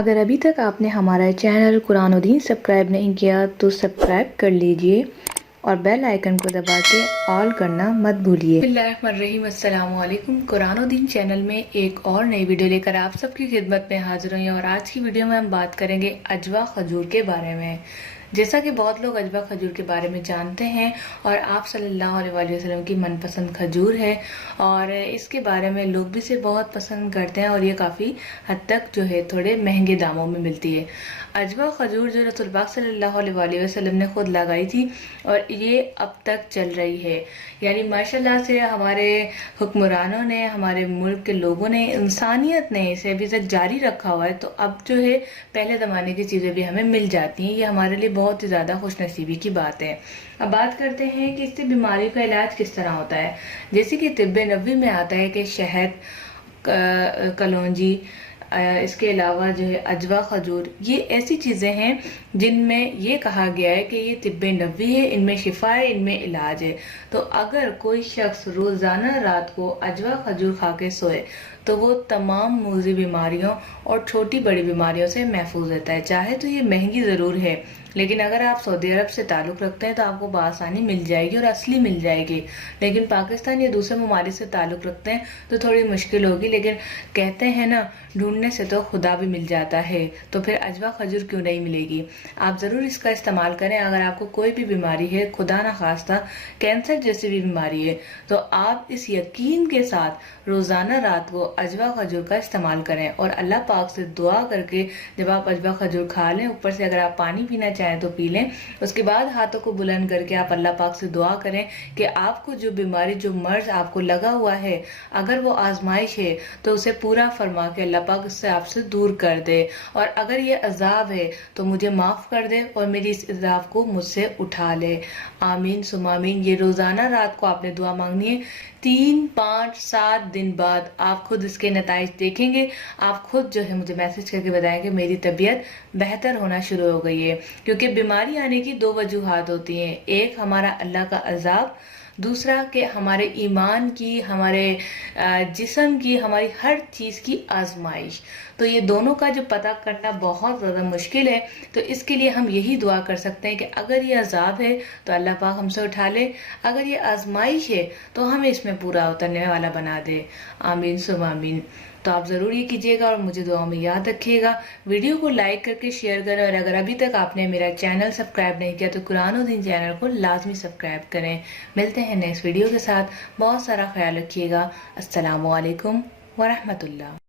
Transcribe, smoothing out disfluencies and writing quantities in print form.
اگر ابھی تک آپ نے ہمارا چینل قرآن و دین سبسکرائب نہیں کیا تو سبسکرائب کر لیجئے اور بیل آئیکن کو دبا کے آل کرنا مت بھولیے۔ بسم اللہ الرحمن الرحیم، السلام علیکم۔ قرآن و دین چینل میں ایک اور نئی ویڈیو لے کر آپ سب کی خدمت میں حاضر ہوئی ہیں، اور آج کی ویڈیو میں ہم بات کریں گے عجوا کھجور کے بارے میں۔ جیسا کہ بہت لوگ عجوا کھجور کے بارے میں جانتے ہیں، اور آپ صلی اللہ علیہ وآلہ وسلم کی من پسند کھجور ہے، اور اس کے بارے میں لوگ بھی اسے بہت پسند کرتے ہیں، اور یہ کافی حد تک جو ہے تھوڑے مہنگے داموں میں ملتی ہے۔ عجوا کھجور جو رسول پاک صلی اللہ علیہ وآلہ وسلم نے خود لگائی تھی، اور یہ اب تک چل رہی ہے۔ یعنی ماشاءاللہ سے ہمارے حکمرانوں نے، ہمارے ملک کے لوگوں نے، انسانیت نے اسے ابھی تک جاری رکھا ہوا ہے، تو اب جو ہے پہلے زمانے کی چیزیں بھی ہمیں مل جاتی ہیں۔ یہ ہمارے لیے بہت ہی زیادہ خوش نصیبی کی بات ہے۔ اب بات کرتے ہیں کہ اس سے بیماری کا علاج کس طرح ہوتا ہے۔ جیسے کہ طب نبوی میں آتا ہے کہ شہد، کلونجی، اس کے علاوہ جو ہے عجوا کھجور، یہ ایسی چیزیں ہیں جن میں یہ کہا گیا ہے کہ یہ طب نبوی ہے، ان میں شفا ہے، ان میں علاج ہے۔ تو اگر کوئی شخص روزانہ رات کو عجوا کھجور کھا کے سوئے تو وہ تمام موذی بیماریوں اور چھوٹی بڑی بیماریوں سے محفوظ رہتا ہے۔ چاہے تو یہ مہنگی ضرور ہے، لیکن اگر آپ سعودی عرب سے تعلق رکھتے ہیں تو آپ کو بآسانی مل جائے گی اور اصلی مل جائے گی۔ لیکن پاکستان یا دوسرے ممالک سے تعلق رکھتے ہیں تو تھوڑی مشکل ہوگی، لیکن کہتے ہیں نا، ڈھونڈنے سے تو خدا بھی مل جاتا ہے، تو پھر عجوا کھجور کیوں نہیں ملے گی۔ آپ ضرور اس کا استعمال کریں۔ اگر آپ کو کوئی بھی بیماری ہے، خدا نخواستہ کینسر جیسی بھی بیماری ہے، تو آپ اس یقین کے ساتھ روزانہ رات کو عجوا کھجور کا استعمال کریں، اور اللہ پاک سے دعا کر کے جب آپ عجوا کھجور کھا لیں، اوپر سے اگر آپ پانی پینا چاہیں تو پی لیں، اس کے بعد ہاتھوں کو بلند کر کے آپ اللہ پاک سے دعا کریں کہ آپ کو جو بیماری، جو مرض آپ کو لگا ہوا ہے، اگر وہ آزمائش ہے تو اسے پورا فرما کے اللہ پاک اس سے آپ سے دور کر دے، اور اگر یہ عذاب ہے تو مجھے معاف کر دے اور میری اس عذاب کو مجھ سے اٹھا لے۔ آمین ثم آمین۔ یہ روزانہ رات کو آپ نے دعا مانگنی ہے۔ 3، 5، 7 دن بعد آپ خود اس کے نتائج دیکھیں گے۔ آپ خود جو ہے مجھے میسج کر کے بتائیں کہ میری طبیعت بہتر ہونا شروع ہو گئی ہے، کیونکہ بیماری آنے کی 2 وجوہات ہوتی ہیں۔ ایک ہمارا اللہ کا عذاب، دوسرا کہ ہمارے ایمان کی، ہمارے جسم کی، ہماری ہر چیز کی آزمائش۔ تو یہ دونوں کا جو پتہ کرنا بہت زیادہ مشکل ہے، تو اس کے لیے ہم یہی دعا کر سکتے ہیں کہ اگر یہ عذاب ہے تو اللہ پاک ہم سے اٹھا لے، اگر یہ آزمائش ہے تو ہمیں اس میں پورا اترنے والا بنا دے۔ آمین ثم آمین۔ تو آپ ضرور یہ کیجیے گا اور مجھے دعاؤں میں یاد رکھیے گا۔ ویڈیو کو لائک کر کے شیئر کریں، اور اگر ابھی تک آپ نے میرا چینل سبسکرائب نہیں کیا تو قرآن و دین چینل کو لازمی سبسکرائب کریں۔ ملتے ہیں نیکسٹ ویڈیو کے ساتھ۔ بہت سارا خیال رکھیے گا۔ السلام علیکم ورحمۃ اللہ۔